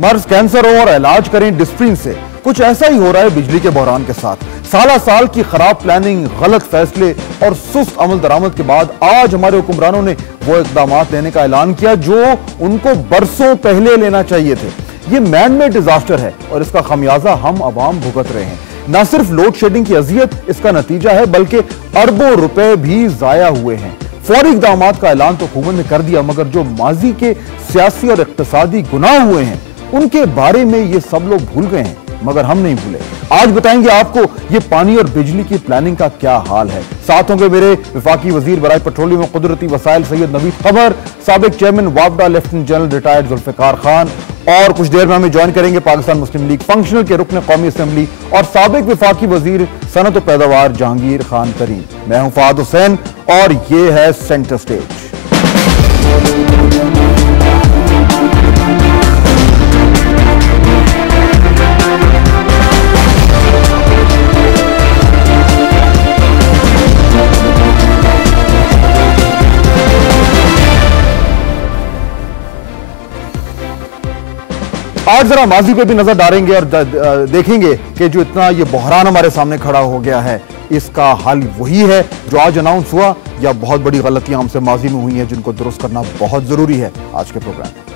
मर्ज cancer हो और इलाज करें डिस्प्रिन से। कुछ ऐसा ही हो रहा है बिजली के बहरान के साथ। साला साल की खराब प्लानिंग, गलत फैसले और सुस्त अमल दरामद के बाद आज हमारे हुक्मरानों ने वो इकदाम लेने का ऐलान किया जो उनको बरसों पहले लेना चाहिए थे। ये मैन मेड डिजास्टर है और इसका खमियाजा हम अवाम भुगत रहे हैं। न सिर्फ लोड शेडिंग की अजियत इसका नतीजा है, बल्कि अरबों रुपए भी जाया हुए हैं। फौरी इकदाम का ऐलान तो हुकूमत ने कर दिया, मगर जो माजी के सियासी और इक्तिसादी गुनाह हुए हैं उनके बारे में ये सब लोग भूल गए हैं, मगर हम नहीं भूले। आज बताएंगे आपको ये पानी और बिजली की प्लानिंग का क्या हाल है। साथ होंगे मेरे वफाकी वजीर बराए पेट्रोलियम और कुदरती वसाइल सैयद नवीद खबर, साबिक चेयरमैन वापडा lieutenant general retired Zulfiqar Khan, और कुछ देर में हमें ज्वाइन करेंगे पाकिस्तान मुस्लिम लीग फंक्शनल के रुकन कौमी असम्बली और साबिक वफाकी वजीर सनत और पैदावार जहांगीर खान करीम। मैं हूं फहद हुसैन और ये है सेंटर स्टेज। आज जरा माजी पे भी नजर डालेंगे और देखेंगे कि जो इतना ये बहरान हमारे सामने खड़ा हो गया है, इसका हल वही है जो आज अनाउंस हुआ या बहुत बड़ी गलतियां हमसे माजी में हुई हैं जिनको दुरुस्त करना बहुत जरूरी है आज के प्रोग्राम में।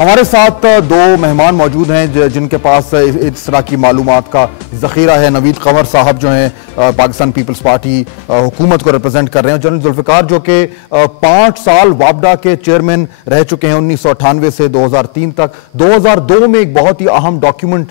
हमारे साथ दो मेहमान मौजूद हैं जिनके पास इस तरह की मालूमात का ज़ख़ीरा है। नवीद कमर साहब जो हैं पाकिस्तान पीपल्स पार्टी हुकूमत को रिप्रेजेंट कर रहे हैं। जनरल जुल्फिकार जो कि 5 साल वापडा के चेयरमैन रह चुके हैं 1998 से 2003 तक। 2002 में एक बहुत ही अहम डॉक्यूमेंट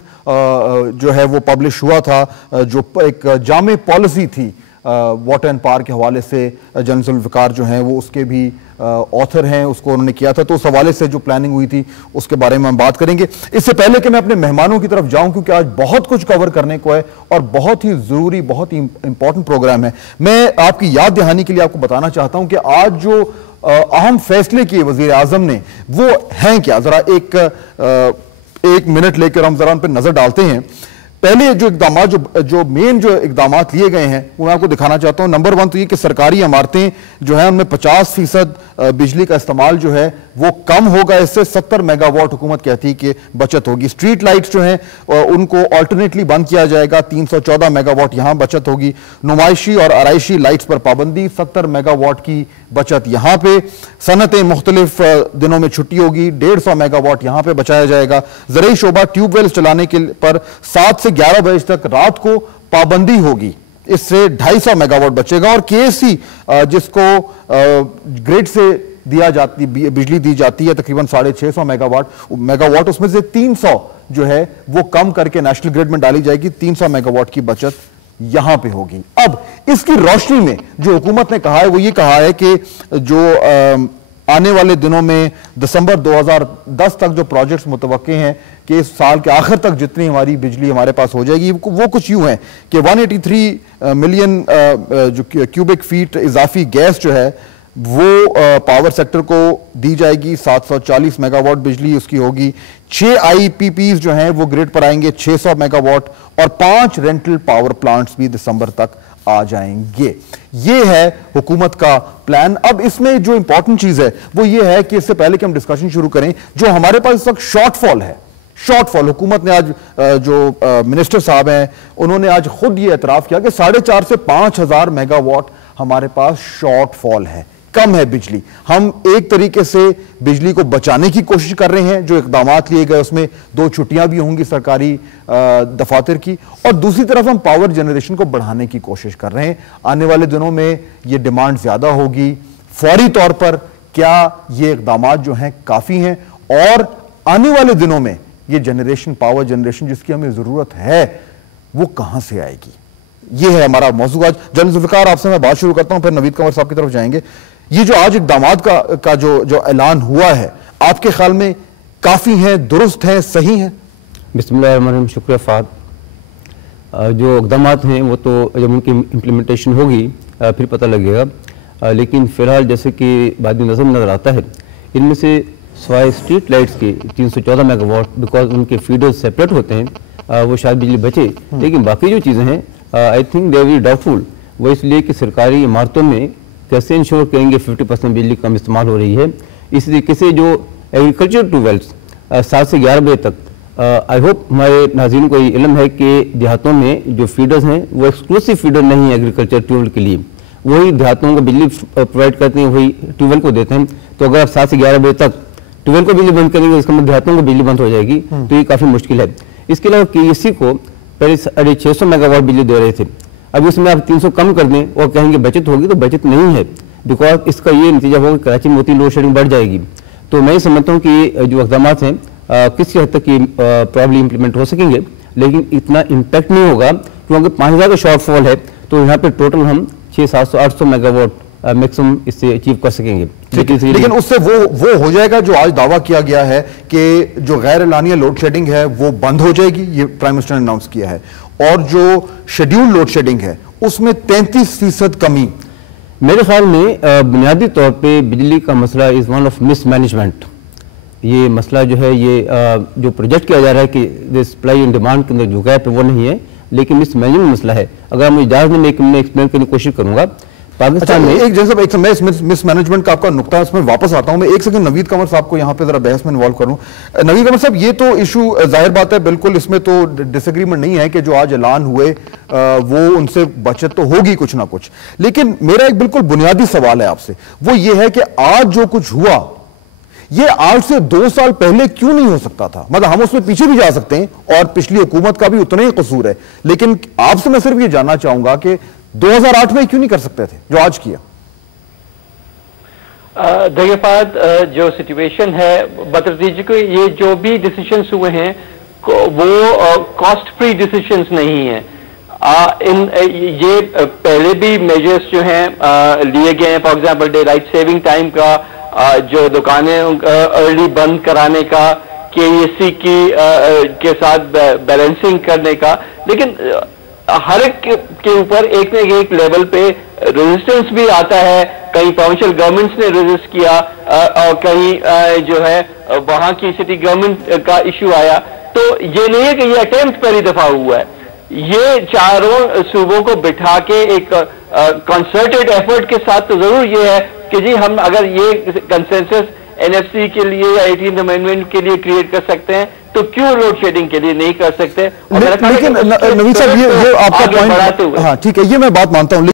जो है वो पब्लिश हुआ था, जो एक जामे पॉलिसी थी वाटर एंड पावर के हवाले से। जनरल जुल्फिकार जो हैं वो उसके भी ऑथर हैं, उसको उन्होंने किया था। तो उस हवाले से जो प्लानिंग हुई थी उसके बारे में हम बात करेंगे। इससे पहले कि मैं अपने मेहमानों की तरफ जाऊं, क्योंकि आज बहुत कुछ कवर करने को है और बहुत ही जरूरी, बहुत ही इंपॉर्टेंट प्रोग्राम है। मैं आपकी याद दहानी के लिए आपको बताना चाहता हूं कि आज जो अहम फैसले किए वजीर आजम ने वो हैं क्या। जरा एक मिनट लेकर हम जरा उन पर नजर डालते हैं। पहले जो इकदाम जो मेन जो इकदाम लिए गए हैं वो मैं आपको दिखाना चाहता हूं। नंबर 1 तो ये कि सरकारी इमारतें जो है उनमें 50% बिजली का इस्तेमाल जो है वो कम होगा। इससे 70 मेगावाट हुकूमत कहती है कि बचत होगी। स्ट्रीट लाइट्स जो हैं उनको अल्टरनेटली बंद किया जाएगा, 314 मेगावाट यहां बचत होगी। नुमाइशी और आराइशी लाइट्स पर पाबंदी, 70 मेगावाट की बचत यहां पे। सनतें मुख्तलिफ दिनों में छुट्टी होगी, 150 मेगावाट यहां पे बचाया जाएगा। ज़रई शोबा ट्यूबवेल चलाने के पर 7 से 11 बजे तक रात को पाबंदी होगी, इससे 250 मेगावाट बचेगा। और केएससी जिसको ग्रिड से बिजली दी जाती है तकरीबन 650 मेगावाट, उसमें से 300 जो है वो कम करके नेशनल ग्रिड में डाली जाएगी। 300 मेगावाट की बचत यहां पे होगी। अब इसकी रोशनी में जो हुकूमत ने कहा है वो ये कहा है कि जो आने वाले दिनों में दिसंबर 2010 तक जो प्रोजेक्ट्स मुतवक्के हैं कि इस साल के आखिर तक जितनी हमारी बिजली हमारे पास हो जाएगी वो कुछ यूं है कि 183 मिलियन जो क्यूबिक फीट इजाफी गैस जो है वो पावर सेक्टर को दी जाएगी। 740 मेगावाट बिजली उसकी होगी। 6 IPPs जो हैं वो ग्रिड पर आएंगे, 600 मेगावाट, और 5 रेंटल पावर प्लांट्स भी दिसंबर तक आ जाएंगे। ये है हुकूमत का प्लान। अब इसमें जो इंपॉर्टेंट चीज है वो ये है कि इससे पहले कि हम डिस्कशन शुरू करें, जो हमारे पास इस वक्त शॉर्टफॉल है, शॉर्टफॉल हुकूमत ने आज जो मिनिस्टर साहब हैं उन्होंने आज खुद ये एतराफ किया कि 4,500 से 5,000 मेगावाट हमारे पास शॉर्टफॉल है, कम है बिजली। हम एक तरीके से बिजली को बचाने की कोशिश कर रहे हैं। जो इकदाम लिए गए उसमें 2 छुट्टियां भी होंगी सरकारी दफातर की, और दूसरी तरफ हम पावर जनरेशन को बढ़ाने की कोशिश कर रहे हैं। आने वाले दिनों में ये डिमांड ज्यादा होगी। फौरी तौर पर क्या ये इकदाम जो हैं काफी हैं, और आने वाले दिनों में ये जनरेशन, पावर जनरेशन जिसकी हमें जरूरत है वो कहां से आएगी, ये है हमारा मौजूद आज। जनरल जुल्फिकार आपसे मैं बात शुरू करता हूं, फिर नवीद कंवर साहब की तरफ जाएंगे। ये जो आज इकदाम का जो ऐलान हुआ है, आपके ख्याल में काफी है, दुरुस्त है, सही है? बिस्मिल्लाहिर्रहमानिर्रहीम, शुक्रिया फाद। जो इकदाम हैं वो तो जब उनकी इम्प्लीमेंटेशन होगी फिर पता लगेगा, लेकिन फ़िलहाल जैसे कि बाद में नज़र आता है, इनमें से सवाए स्ट्रीट लाइट्स के 314 मेगावाट, बिकॉज उनके फीडर्स सेपरेट होते हैं, वो शायद बिजली बचे। लेकिन बाकी जो चीज़ें हैं I think they very doubtful. वो इसलिए कि सरकारी इमारतों में कैसे इंश्योर करेंगे 50% बिजली कम इस्तेमाल हो रही है। इस तरीके से जो एग्रीकल्चर ट्यूबवेल्स 7 से 11 बजे तक, आई होप हमारे नाज़रीन को ये इल्म है कि देहातों में जो फीडर्स हैं वो एक्सक्लूसिव फीडर नहीं है एग्रीकल्चर ट्यूबवेल के लिए, वही देहातों को बिजली प्रोवाइड करते हैं, वही ट्यूबवेल को देते हैं। तो अगर आप 7 से 11 बजे तक ट्यूबवेल को बिजली बंद करेंगे, इसका मतलब देहातों को बिजली बंद हो जाएगी, तो ये काफ़ी मुश्किल है। इसके अलावा KEC को पहले 650 मेगावाट बिजली दे रहे थे, अब उसमें आप 300 कम कर दें और कहेंगे बचत होगी, तो बचत नहीं है, बिकॉज इसका ये नतीजा होगा कि कराची में होती लोड शेडिंग बढ़ जाएगी। तो मैं समझता हूँ कि जो इक़दाम हैं किसी हद तक ये प्रॉब्लम इंप्लीमेंट हो सकेंगे, लेकिन इतना इम्पैक्ट नहीं होगा, क्योंकि 5000 का शॉर्टफॉल है, तो यहाँ पे टोटल हम 600-700-800 मेगावाट मैक्सिमम इससे अचीव कर सकेंगे। लेकिन उससे वो हो जाएगा जो आज दावा किया गया है कि जो गैर एलानिया लोड शेडिंग है वो बंद हो जाएगी, ये प्राइम मिनिस्टर ने अनाउंस किया है, और जो शेड्यूल्ड लोड शेडिंग है उसमें 33% कमी। मेरे ख्याल में बुनियादी तौर पे बिजली का मसला इज़ वन ऑफ मिसमैनेजमेंट। ये मसला जो है, ये जो प्रोजेक्ट किया जा रहा है कि सप्लाई एंड डिमांड के अंदर जो गैप है वो नहीं है, लेकिन मिसमैनेजमेंट मसला है। अगर मुझे इजाज़त में एक्सप्लेन करने की कोशिश करूंगा। पाकिस्तान में एक मिसमैनेजमेंट का आपका नुकता, इसमें वापस आता हूं मैं। एक सेकंड नवीद कमर साहब को यहां पे जरा बहस में इन्वॉल्व करूं। नवीद कमर साहब, ये तो इशू जाहिर बात है, बिल्कुल इसमें तो डिसएग्रीमेंट नहीं है कि जो आज ऐलान हुए वो उनसे बचत तो होगी कुछ ना कुछ, लेकिन मेरा एक बिल्कुल बुनियादी सवाल है आपसे, वो ये है कि आज जो कुछ हुआ ये आज से 2 साल पहले क्यों नहीं हो सकता था? मतलब हम उसमें पीछे भी जा सकते हैं और पिछली हुकूमत का भी उतना ही कसूर है, लेकिन आपसे मैं सिर्फ ये जानना चाहूंगा कि 2008 में क्यों नहीं कर सकते थे जो आज किया? देखिए फाद, जो सिचुएशन है बतरतीजी को, ये जो भी डिसीजंस हुए हैं वो कॉस्ट फ्री डिसीजंस नहीं है। ये पहले भी मेजर्स जो हैं लिए गए हैं, for example day light saving time का, जो दुकानें अर्ली बंद कराने का, KEC के साथ बैलेंसिंग करने का, लेकिन हर एक के ऊपर एक न एक लेवल पे रेजिस्टेंस भी आता है। कहीं प्रोविंशियल गवर्नमेंट्स ने रेजिस्ट किया और कहीं जो है वहां की सिटी गवर्नमेंट का इश्यू आया। तो ये नहीं है कि ये अटेम्प्ट पहली दफा हुआ है, ये चारों सूबों को बिठा के एक कंसर्टेड एफर्ट के साथ तो जरूर ये है कि जी हम अगर ये कंसेंसस NFC के लिए या 18th अमेंडमेंट के लिए क्रिएट कर सकते हैं, तो क्यों लोड शेडिंग के लिए नहीं कर सकते? लेकिन नवीद साहब, ये आपका पॉइंट, हाँ ठीक है, ये मैं बात मानता हूं।